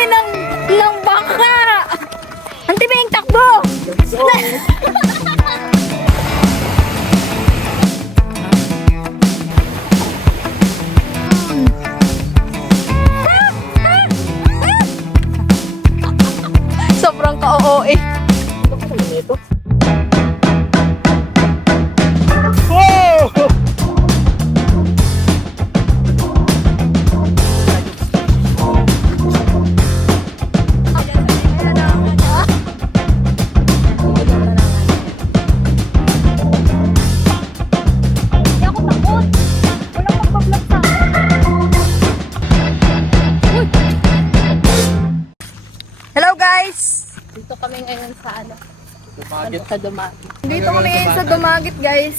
kami ng bangka! Ang tibing takbo! Sobrang ka-oo eh. Hello guys! Dito kami ngayon sa Dumagit. Sa Dumagit. Dito kami ngayon sa Dumagit guys.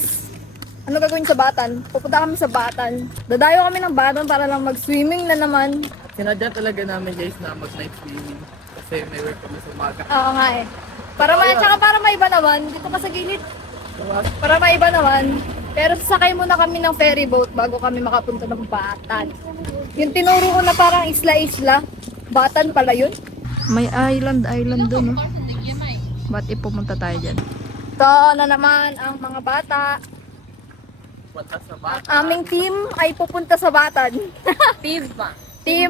Ano gagawin sa Batan? Pupunta kami sa Batan. Dadayo kami ng Batan para lang mag-swimming na naman. Sinadya talaga namin guys na mag-night swimming. Kasi may work kami sa umaga. Oo nga eh. Para maiba naman, dito ka sa gilid. Para maiba naman. Pero sasakay muna kami ng ferry boat bago kami makapunta ng Batan. Yung tinuro ko na parang isla-isla. Batan pala yun. May island doon, no? Ba't ipumunta tayo dyan? Ito na naman ang mga bata. Punta sa bata. Ang aming team ay pupunta sa Batan. Team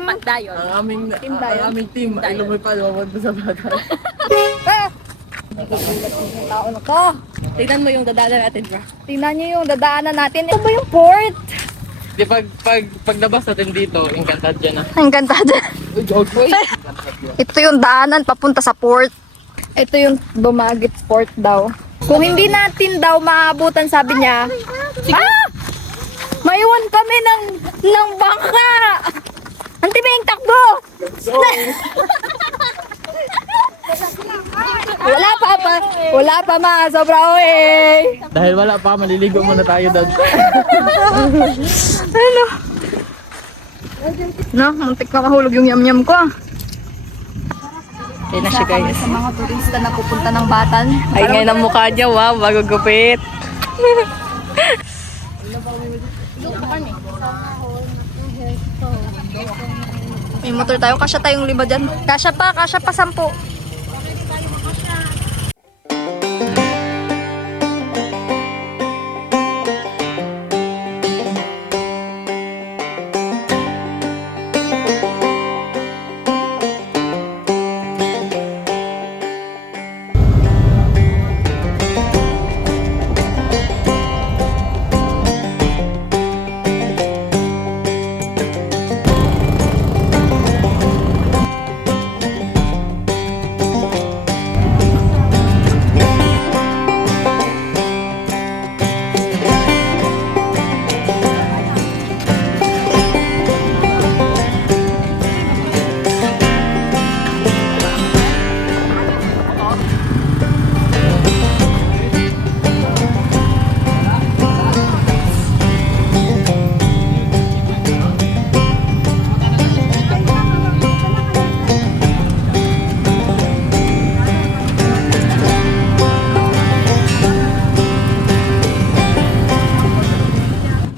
Pagdayon. Ang aming team ay lumipad sa bata. Ah! Ang tao na to. Tignan mo yung dadala natin, bro. Tingnan nyo yung dadaanan natin. Ito ba yung port? Di paglabas natin dito, Encantad dyan na. Ang ganda dyan. Ito yung daanan papunta sa port. Ito yung Dumagit Port daw. Kung hindi natin daw maabutan, sabi niya, maiwan kami ng bangka! Ang tibing takbo! Wala pa ma, sobra eh. Dahil wala pa, maliligo muna tayo doon. Ano? No, muntik na mahulog yung yam-yam ko. Ayun na siya, guys. Sa mga turista na pupunta ng Batan. Ay, ngayon ang mukha niya, wow, magugupit. May motor tayo, kasya tayong 5 dyan. Kasya pa 10.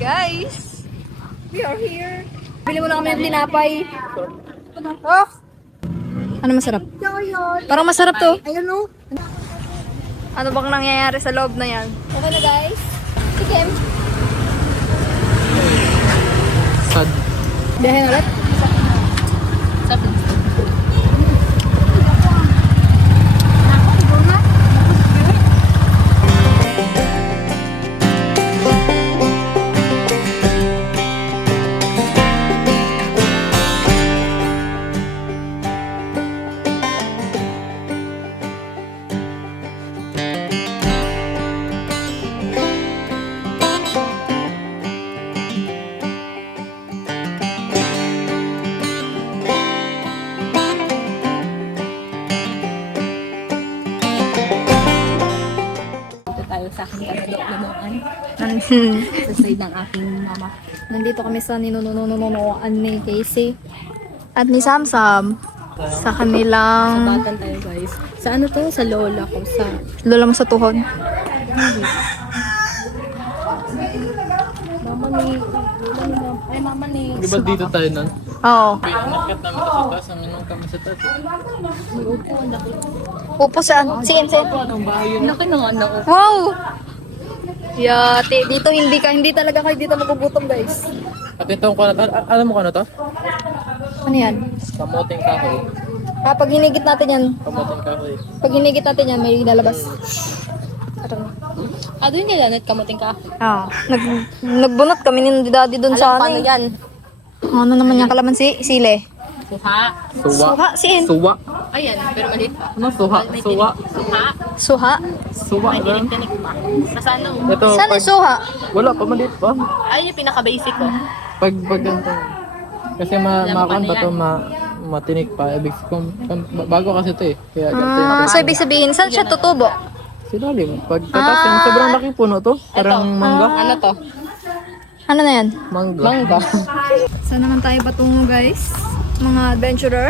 Guys, we are here. Bili mo na kami ng tinapay. Oh! Ano masarap? Parang masarap to. Ayun no. Ano bang nangyayari sa loob na yan? Okay na guys. Sige. Sad. Biyahe ulit. Sa aking kanunuan. Sa side ng aking mama. Nandito kami sa ninununununuan ni Casey at ni Samsam sa Sa kanilang Batan tayo, guys. Sa ano to? Sa lola ko. Sa lola mo sa tuhod. mama ni... Ay, mama ni... Di ba dito tayo nun? Oo. Pinakat namin ito sa taas. Ang inong kami sa taas. Upo saan? Siin. Anong bahay yun? Laki ng ano. Wow! Yate, dito hindi talaga kayo dito magugutom guys. At itong alam mo ko na to? Ano yan? Kamuting kahoy. Pag hinigit natin yan, Kamuting kahoy. pag hinigit natin yan, may lalabas. Doon nila net kamuting ka. Nagbunot kami ni daddy doon sa ano Paano eh. yan? Ano naman yung kalamansi? Sile. Suha. Suwa. Suha, siin. Suwa. Ayan, pero maliit pa. Ano suha? Suwa. Suha. Suha. Suwa May lang. tinik-tinik pa. Nasa ano? Ito, Saan yung suha? wala pa, maliit pa. Ayun yung pinaka-basic ko. Pag ganito. Kasi makan pa to, matinik pa. Ibig sabihin, bago kasi ito eh. Kaya ganito yung So, ibig sabihin, saan siya tutubo? silalim. Pag tatas yung sobrang laking puno to. Parang mangga. Ano to? Ano na yan? Mangga. Saan naman tayo patungo guys? Mga adventurer?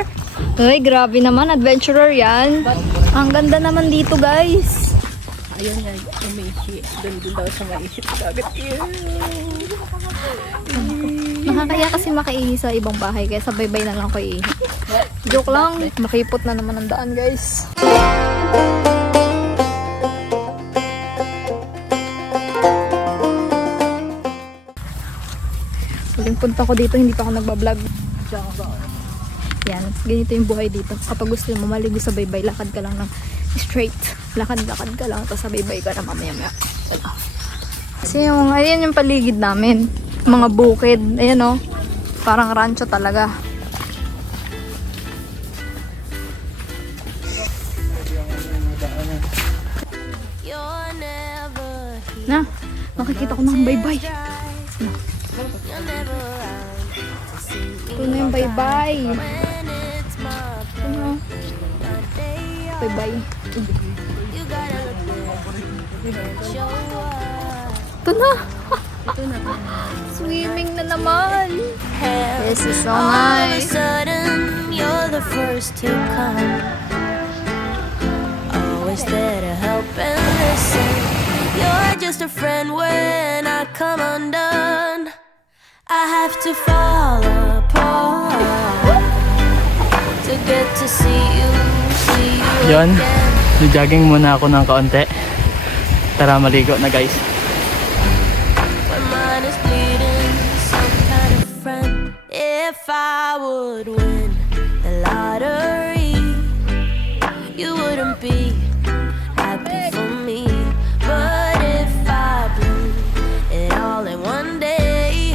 Uy, grabe naman. Adventurer yan. Ang ganda naman dito guys. Ayun yan. Umihi. Doon daw sa maihi. Kagat yun. Nakakaya kasi makaihi sa ibang bahay kaya sabay-bay na lang ko iihi. Joke lang. Makipot na naman ang daan guys. Huling punta ko dito, hindi pa ako nagbablog. Yan, ganito yung buhay dito. Kapag gusto mo maligo sa baybay, lakad ka lang ng straight. Lakad-lakad ka lang, tapos sa baybay ka na mamaya-maya. Kasi yung, ayan yung paligid namin. Mga bukid. Ayan o. Parang rancho talaga. Na, makikita ko na ang baybay. Ito na yung baybay. Ano? Baybay. Ito na. Swimming na naman. This is so nice. Sudden, you're the first to come. Always there to help and listen. You're just a friend when I come undone. I have to fall apart to get to see you Yan. again. Jogging muna ako ng kaunti. Tara, maligo na guys. My mind is bleeding, some kind of friend. If I would win the lottery, you wouldn't be happy for me. But if I blew it all in one day,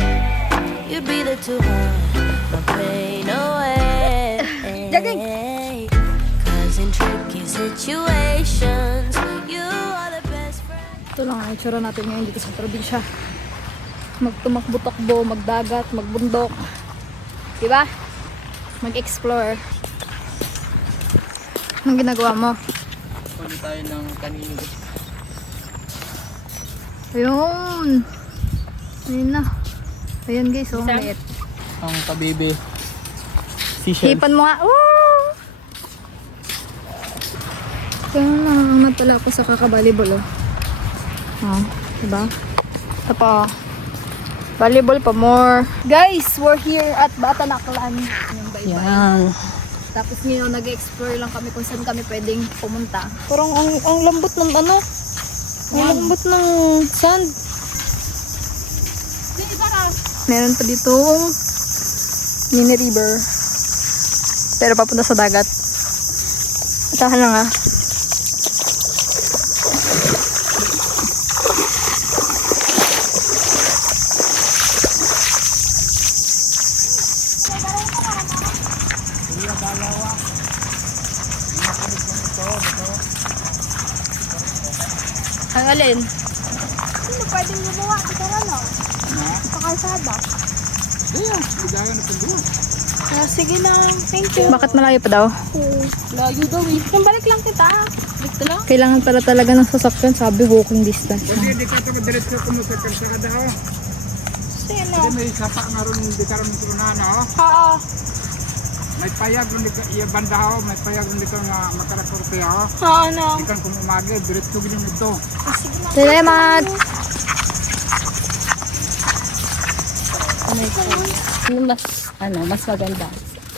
you'd be there to hide my pain away. Cause in tricky situations, you are the best friend. Ito lang ang itsura natin ngayon dito sa probinsya. Magtumakbo-takbo, magdagat, magbundok. Diba? Mag-explore. Anong ginagawa mo? Pwede tayo ng kanino. Ayun. Ayun na. Ayun guys, oh, maliit. Ang kabibi. Seashell. Hipan mo nga. Woo! Kaya nangangamad pala ako sa kakabalibol, oh. Oh, diba? Ito pa, oh. Volleyball pa more. Guys, we're here at Batanaklan. Yung baybay. Yan. Tapos ngayon, nag-explore lang kami kung saan kami pwedeng pumunta. Parang ang lambot ng ano? Ang lambot ng sand. Meron pa dito mini river. Pero papunta sa dagat. Asahan lang ah. Ang alin? Sino pwedeng gumawa? Ito na lang. Pakalsada. Sige lang. Thank you. Bakit malayo pa daw? Layo daw eh. Yung balik lang kita. Dito lang. Kailangan pala talaga ng sasakyan. Sabi walking distance. Hindi ka ito diretso ko mo sa kalsada ho. Sino? Hindi may sapa nga ron di ka ron turunan ho. Oo. May payag ron di ka iya banda ho. May payag ron di ka nga makarakorte ho. Oo, no. Di ka kung umagi diretso gini ito. Salamat. Ano mas mas maganda?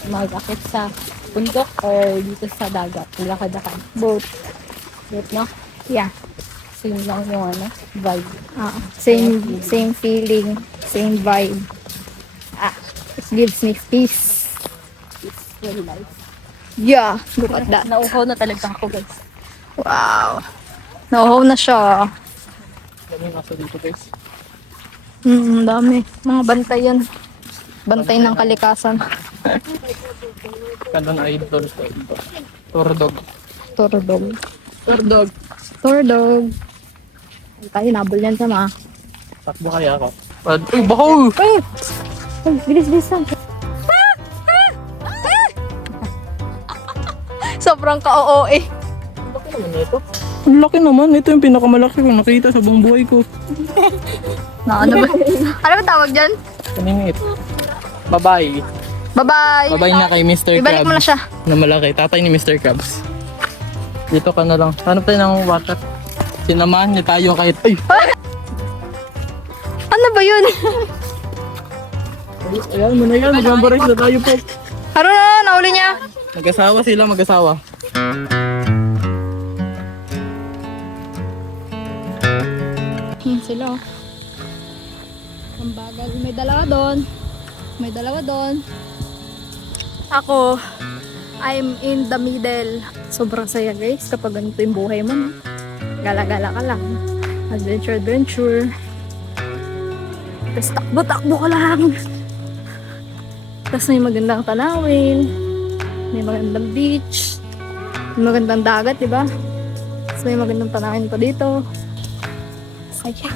Mag-akit sa bundok or dito sa dagat? Lakad-lakad. Both. Both, no? Yeah. Same lang yung vibe. Same feeling, same vibe. It gives me peace. It's real life. Yeah, look at that. Nauhaw na talaga ako, guys. Wow. Nauhaw na siya. Dami yung nasa dito guys. Dami. Mga bantay yan. Bantay ng kalikasan. Ganda na idol ko. Tordog. Tordog. Tordog. Tordog. Tayo, nabol yan sa mga. Takbo kaya ako. Uy, baho! Ay! Bilis, lang. Sobrang ka-oo eh. Laki naman ito. Ang laki naman. Ito yung pinakamalaki kong nakita sa buong buhay ko. Ano ba? Ano ba tawag dyan? Kaningit. Babae. Bye-bye! Babae na kay Mr. Ibalik mo na Krabs. siya. Na malaki. Tatay ni Mr. Krabs. Dito ka na lang. Hanap tayo ng water. Sinamahan niya tayo kahit... Ay! Ano ba yun? Ayan mo na yan. Mag-embrace na tayo po. Ano na, nahuli niya. Mag-asawa sila, mag-asawa. Sila. Ang bagal. May dalawa doon. May dalawa doon. Ako, I'm in the middle. Sobrang saya guys kapag ganito yung buhay mo. No? Gala-gala ka lang. Adventure. Tapos takbo ka lang. Tapos may magandang tanawin. May magandang beach. May magandang dagat, diba? Tapos may magandang tanawin pa dito. Saya.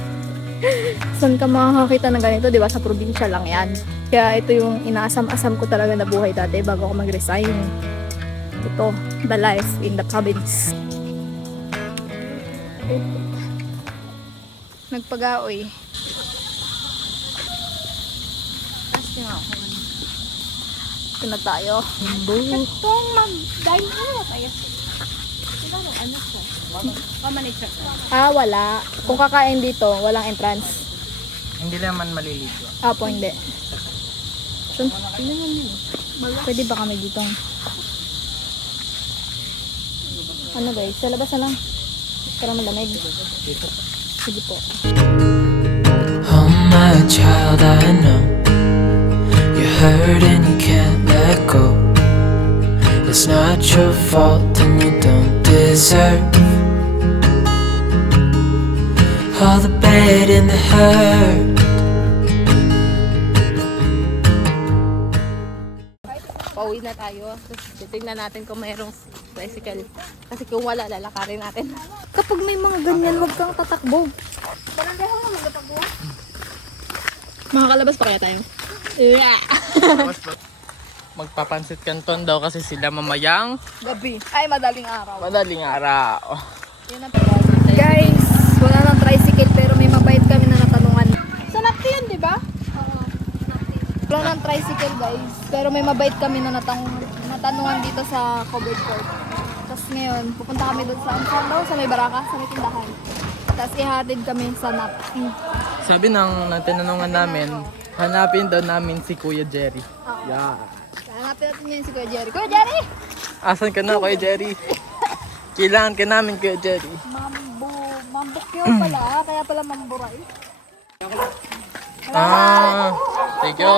Saan ka makakakita ng ganito, diba? Sa probinsya lang yan. Kaya ito yung inaasam-asam ko talaga na buhay dati bago ako mag-resign. Ito, the life in the province. Nagpag-aoy. Ito na tayo. Itong mag-dine out. Wala. Kung kakain dito, walang entrance. Hindi naman maliligo. Po, hindi. So, pwede ba kami dito? Ano guys, sa labas na lang. Para malamig. Sige po. Oh my child, I know you're hurt and you can't let go. It's not your fault and you don't deserve all the bad and the hurt. Pauwi na tayo. Tapos titignan natin kung mayroong tricycle. Kasi kung wala, lalakarin natin. Kapag may mga ganyan, huwag kang tatakbo. Barangay ako na magtatakbo. Makakalabas pa kaya tayo? Yeah. Magpapansit kanton daw kasi sila mamayang Gabi. Ay, madaling araw. madaling araw. Guys, wala nang tricycle pero may mabait kami na natanungan. Sa Napti yun, di ba? Wala nang tricycle guys. Pero may mabait kami na natanungan dito sa covered court. Tapos ngayon, pupunta kami doon sa saan daw? Sa may baraka, sa may tindahan. Tapos ihatid kami sa Napti. Sabi ng tinanungan namin, hanapin daw namin si Kuya Jerry. Yeah. Hanapin natin ngayon si Kuya Jerry. Kuya Jerry! Asan ka na, Kuya Jerry? Kailangan ka namin, Kuya Jerry. Mambukyo pala. Kaya pala mamburay. Thank you.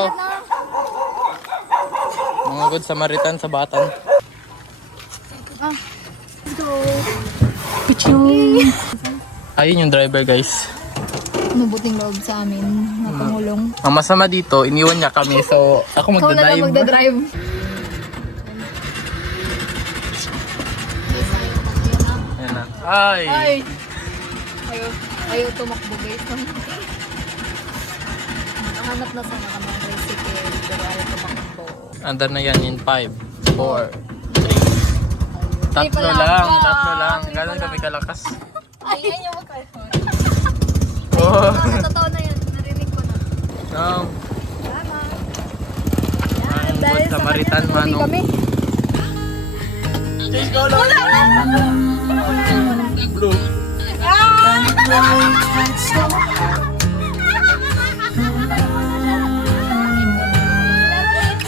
Mga good Samaritan sa Batan. Let's go. Ayun yung driver, guys. Mabuting loob sa amin na tumulong. Ang masama dito, iniwan niya kami. So, ako Ikaw na lang magdadrive. magdadrive. Ayan na. Ay! Ayaw tumakbo guys. Nakahanap na sana kami ng tricycle pero ayaw tumakbo. Andar na yan in 5, 4, 3. Tatlo lang. Gano'n kami kalakas. Ayaw mo kayo. Oh. Totoo na yan. Narinig ko na. No. Yan, dahil sa Samaritan, kanya Manong. kami. Blue.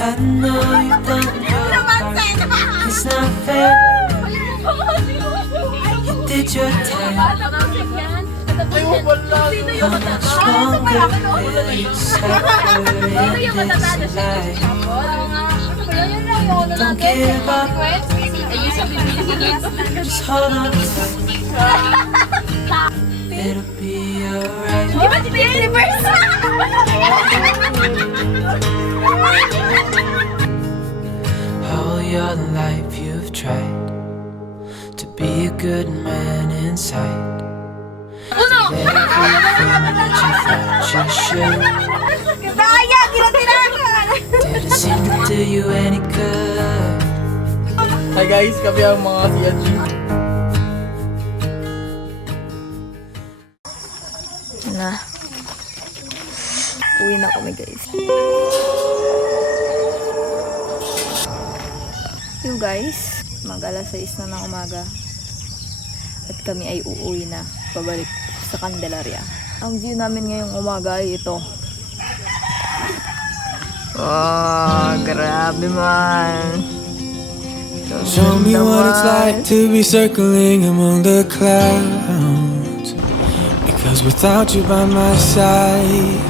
I know you've done your part. It's not fair. You did your time. How much longer will you separate this life? Don't give up. Just hold on tight. It'll be alright. All your life you've tried to be a good man inside. Everything that you thought you should didn't seem to do you any good. Hi guys, kami ang mga CLG. Na. Uwi na kami guys. You guys, mag-alas 6 na ng umaga. At kami ay uuwi na pabalik sa Candelaria. Ang view namin ngayong umaga ay ito. Oh, grabe man. Show me what it's like to be circling among the clouds. Because without you by my side,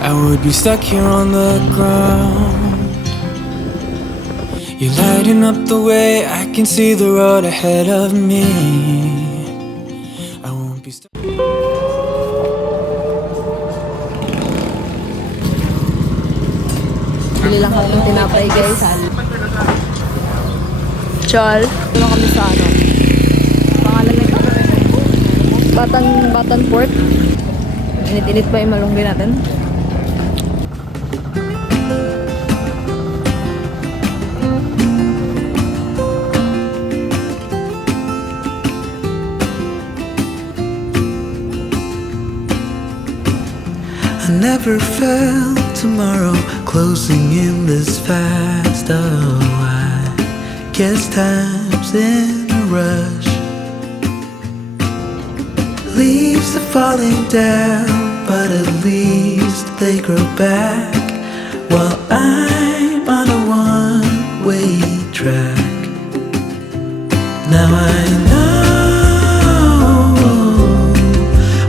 I would be stuck here on the ground. You're lighting up the way, I can see the road ahead of me. I won't be stuck. Bili lang kami ng tinapay guys. Chal. Ano kami sa ano? Pangalan nito? Batan Port. Init-init pa yung malunggay natin. I never felt tomorrow closing in this fast. Oh, I guess time's in a rush. Leaves are falling down, but at least they grow back. While I'm on a one-way track. Now I know.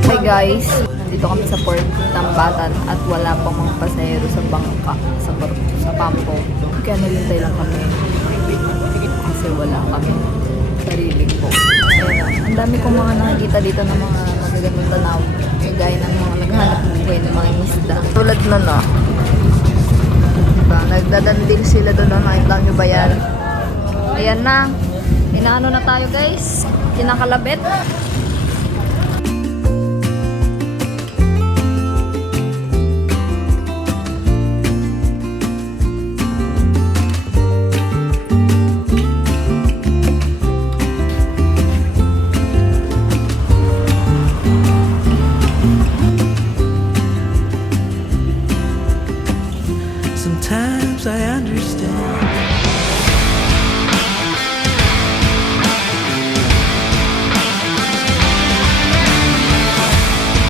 Hi guys, nandito kami sa Port Tambatan at wala pang mga pasahero sa bangka, sa Pampo. Kaya naghintay lang kami. Kasi wala kami sariling po. Ayan, ang dami kong mga nakikita dito ng mga magagandang tanaw. Gaya ng mga naghanap buhay ng mga isda. Tulad na no. Diba? Nagdadandil sila doon. Nakita nyo ba yan? Ayan na. Inaano na tayo guys. Kinakalabit. Sometimes I understand.